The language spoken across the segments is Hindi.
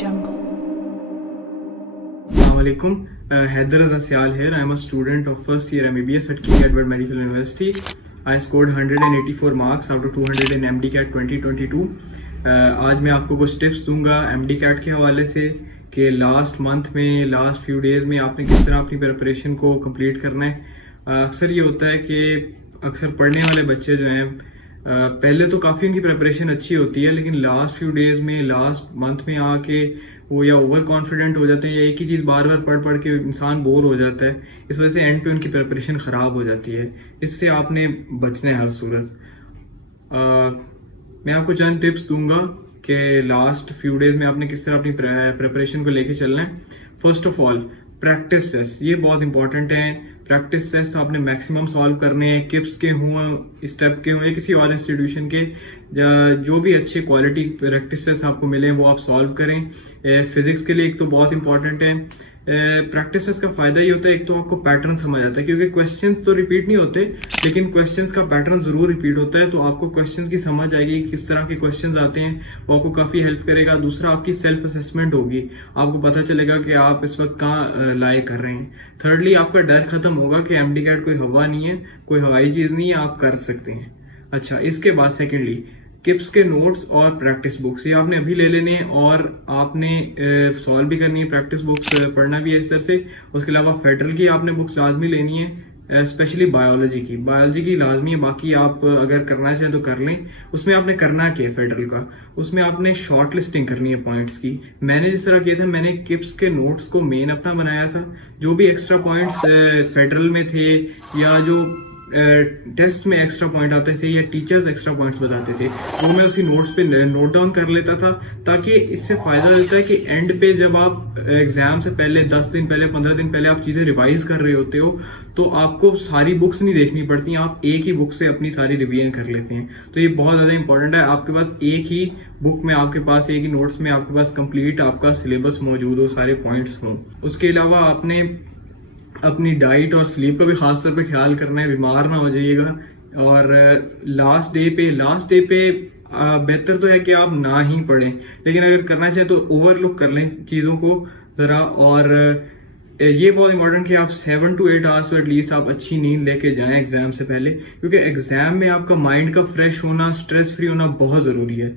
jungle. Assalamualaikum. Haider Raza Syal here. I am a student of first year MBBS at King Edward Medical University. I scored 184 marks out of 200 in MDCAT 2022. आज मैं आपको कुछ टिप्स दूंगा MDCAT के हवाले से कि लास्ट मंथ में लास्ट फ्यू डेज में आपने किस तरह अपनी प्रिपरेशन को कंप्लीट करना है। अक्सर ये होता है कि अक्सर पढ़ने वाले बच्चे जो हैं पहले तो काफ़ी उनकी प्रिपरेशन अच्छी होती है, लेकिन लास्ट फ्यू डेज में लास्ट मंथ में आके वो या ओवर कॉन्फिडेंट हो जाते हैं या एक ही चीज़ बार बार पढ़ पढ़ के इंसान बोर हो जाता है। इस वजह से एंड पे उनकी प्रिपरेशन ख़राब हो जाती है। इससे आपने बचना है हर सूरत। मैं आपको चंद टिप्स दूंगा कि लास्ट फ्यू डेज में आपने किस तरह अपनी प्रिपरेशन को लेके चलना है। First of all practice test, ये बहुत इंपॉर्टेंट है। प्रैक्टिस टेस्ट आपने मैक्सिमम सॉल्व करने हैं, किप्स के हों, स्टेप के हों या किसी और इंस्टीट्यूशन के, जो भी अच्छे क्वालिटी प्रैक्टिस टेस्ट आपको मिले वो आप सॉल्व करें। फिजिक्स के लिए एक तो बहुत इंपॉर्टेंट है। प्रैक्टिस टेस्ट का फायदा ये होता है, एक तो आपको पैटर्न समझ आता है, क्योंकि क्वेश्चंस तो रिपीट नहीं होते लेकिन क्वेश्चंस का पैटर्न जरूर रिपीट होता है, तो आपको क्वेश्चंस की समझ आएगी किस तरह के क्वेश्चंस आते हैं, वो आपको काफी हेल्प करेगा। दूसरा आपकी सेल्फ असेसमेंट होगी, आपको पता चलेगा कि आप इस वक्त कहाँ लाइक कर रहे हैं। थर्डली आपका डर खत्म होगा कि MDCAT कोई हवा नहीं है, कोई हवाई चीज नहीं है, आप कर सकते हैं। अच्छा, इसके बाद सेकेंडली किप्स के नोट्स और प्रैक्टिस बुक्स, ये आपने अभी ले लेने हैं और आपने सॉल्व भी करनी है। प्रैक्टिस बुक्स पढ़ना भी है इस तरह से। उसके अलावा फेडरल की आपने बुक्स लाजमी लेनी है, स्पेशली बायोलॉजी की लाजमी है। बाकी आप अगर करना चाहें तो कर लें। उसमें आपने करना क्या है फेडरल का, उसमें आपने शॉर्ट लिस्टिंग करनी है पॉइंट्स की। मैंने जिस तरह किया था, मैंने किप्स के नोट्स को मेन अपना बनाया था। जो भी एक्स्ट्रा पॉइंट्स फेडरल में थे या जो टेस्ट में एक्स्ट्रा पॉइंट आते थे या टीचर्स एक्स्ट्रा पॉइंट्स बताते थे, वो मैं उसी नोट्स पे नोट डाउन कर लेता था, ताकि इससे फायदा होता है कि एंड पे जब आप एग्जाम से पहले 10 दिन पहले 15 दिन पहले आप चीजें रिवाइज कर रहे होते हो, तो आपको सारी बुक्स नहीं देखनी पड़ती, आप एक ही बुक से अपनी सारी रिवीजन कर लेते हैं। तो ये बहुत ज्यादा इंपॉर्टेंट है, आपके पास एक ही बुक में, आपके पास एक ही नोट्स में आपके पास कंप्लीट आपका सिलेबस मौजूद हो, सारे पॉइंट्स हों। उसके अलावा आपने अपनी डाइट और स्लीप का भी खास तौर पे ख्याल करना है, बीमार ना हो जाइएगा। और लास्ट डे पे बेहतर तो है कि आप ना ही पढ़ें, लेकिन अगर करना चाहें तो ओवरलुक कर लें चीज़ों को ज़रा। और ये बहुत इंपॉर्टेंट कि आप 7 to 8 आवर्स तो एटलीस्ट आप अच्छी नींद लेके जाएं एग्जाम से पहले, क्योंकि एग्जाम में आपका माइंड का फ्रेश होना, स्ट्रेस फ्री होना बहुत ज़रूरी है।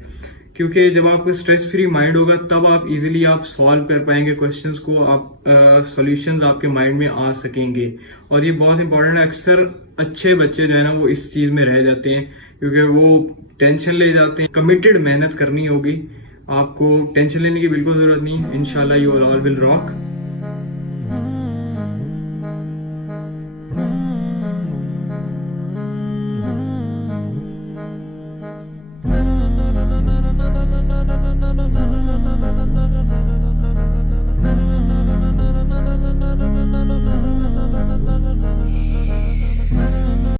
क्योंकि जब आपका स्ट्रेस फ्री माइंड होगा तब आप इजीली आप सॉल्व कर पाएंगे क्वेश्चंस को, आप सॉल्यूशंस आपके माइंड में आ सकेंगे। और ये बहुत इंपॉर्टेंट है। अक्सर अच्छे बच्चे जो है ना वो इस चीज में रह जाते हैं, क्योंकि वो टेंशन ले जाते हैं। कमिटेड मेहनत करनी होगी, आपको टेंशन लेने की बिल्कुल जरूरत नहीं है। इंशाल्लाह you all will rock. Na na na na na na na na na na na na na na na na na na na